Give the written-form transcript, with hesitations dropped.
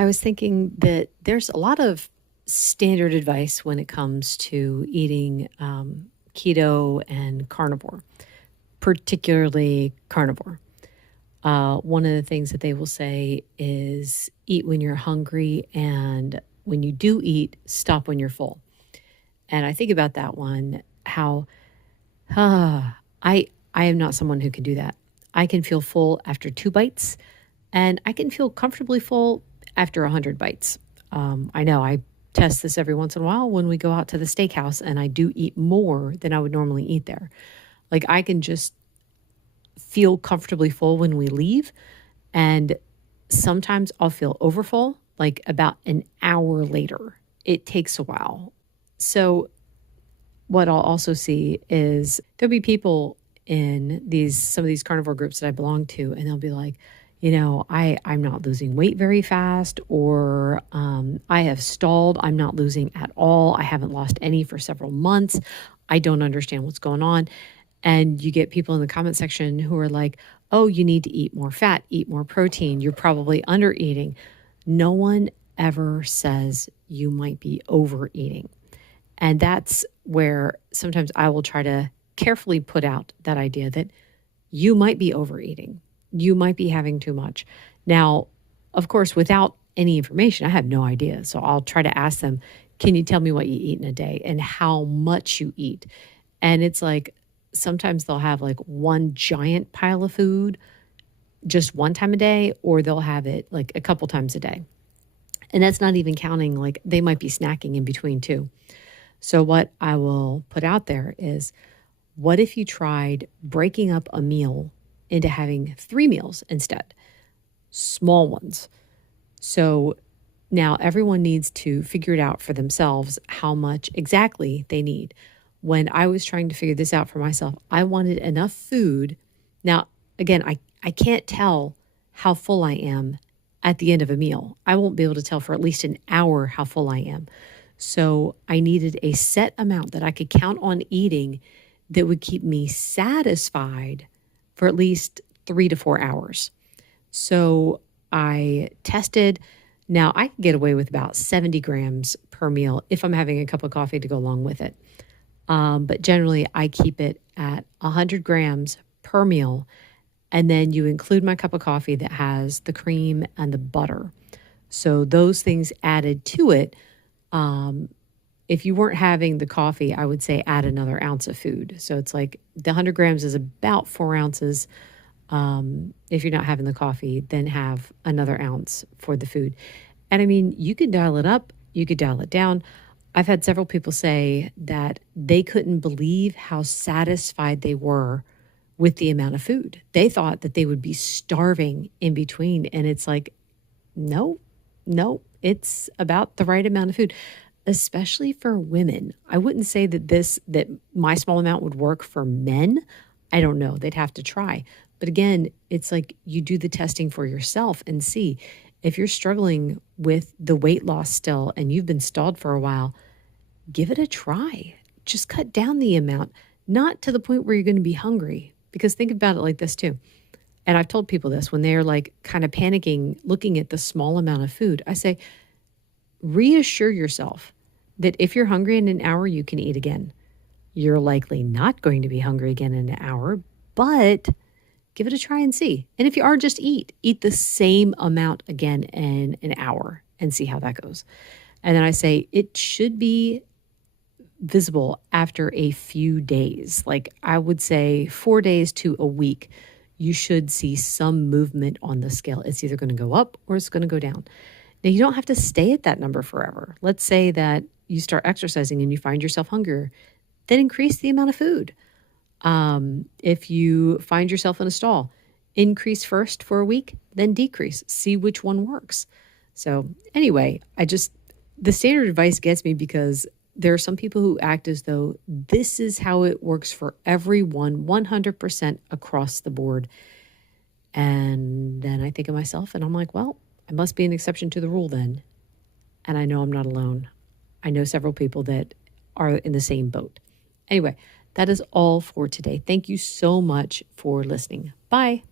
I was thinking that there's a lot of standard advice when it comes to eating keto and carnivore, particularly carnivore. One of the things that they will say is eat when you're hungry, and when you do eat, stop when you're full. And I think about that one, how I am not someone who can do that. I can feel full after 2 bites, and I can feel comfortably full after 100 bites. I know I test this every once in a while when we go out to the steakhouse, and I do eat more than I would normally eat there. Like I can just feel comfortably full when we leave, and sometimes I'll feel overfull like about an hour later. It takes a while. So what I'll also see is there'll be people in some of these carnivore groups that I belong to, and they'll be like, I'm not losing weight very fast, or I have stalled. I'm not losing at all. I haven't lost any for several months. I don't understand what's going on. And you get people in the comment section who are like, oh, you need to eat more fat, eat more protein. You're probably under eating. No one ever says you might be overeating. And that's where sometimes I will try to carefully put out that idea that you might be overeating. You might be having too much. Now, of course, without any information, I have no idea. So I'll try to ask them, can you tell me what you eat in a day and how much you eat? And it's like, sometimes they'll have like one giant pile of food just one time a day, or they'll have it like a couple times a day. And that's not even counting, like they might be snacking in between too. So what I will put out there is, what if you tried breaking up a meal into having 3 meals instead? Small ones. So now everyone needs to figure it out for themselves how much exactly they need. When I was trying to figure this out for myself, I wanted enough food. Now, again, I can't tell how full I am at the end of a meal. I won't be able to tell for at least an hour how full I am. So I needed a set amount that I could count on eating that would keep me satisfied for at least 3 to 4 hours. So I tested. Now I can get away with about 70 grams per meal if I'm having a cup of coffee to go along with it. But generally I keep it at 100 grams per meal. And then you include my cup of coffee that has the cream and the butter. So those things added to it. If you weren't having the coffee, I would say add another ounce of food. So it's like the 100 grams is about 4 ounces. If you're not having the coffee, then have another ounce for the food. And I mean, you could dial it up, you could dial it down. I've had several people say that they couldn't believe how satisfied they were with the amount of food. They thought that they would be starving in between. And it's like, no, it's about the right amount of food, especially for women. I wouldn't say that my small amount would work for men. I don't know. They'd have to try. But again, it's like you do the testing for yourself and see if you're struggling with the weight loss still and you've been stalled for a while, give it a try. Just cut down the amount, not to the point where you're going to be hungry. Because think about it like this too. And I've told people this when they're like kind of panicking, looking at the small amount of food. I say, reassure yourself that if you're hungry in an hour, you can eat again. You're likely not going to be hungry again in an hour, but give it a try and see. And if you are, just eat the same amount again in an hour and see how that goes. And then I say it should be visible after a few days. Like I would say 4 days to a week, you should see some movement on the scale. It's either going to go up or it's going to go down. Now, you don't have to stay at that number forever. Let's say that you start exercising and you find yourself hungrier, then increase the amount of food. If you find yourself in a stall, increase first for a week, then decrease. See which one works. So anyway, the standard advice gets me because there are some people who act as though this is how it works for everyone, 100% across the board. And then I think of myself and I'm like, well, I must be an exception to the rule then. And I know I'm not alone. I know several people that are in the same boat. Anyway, that is all for today. Thank you so much for listening. Bye.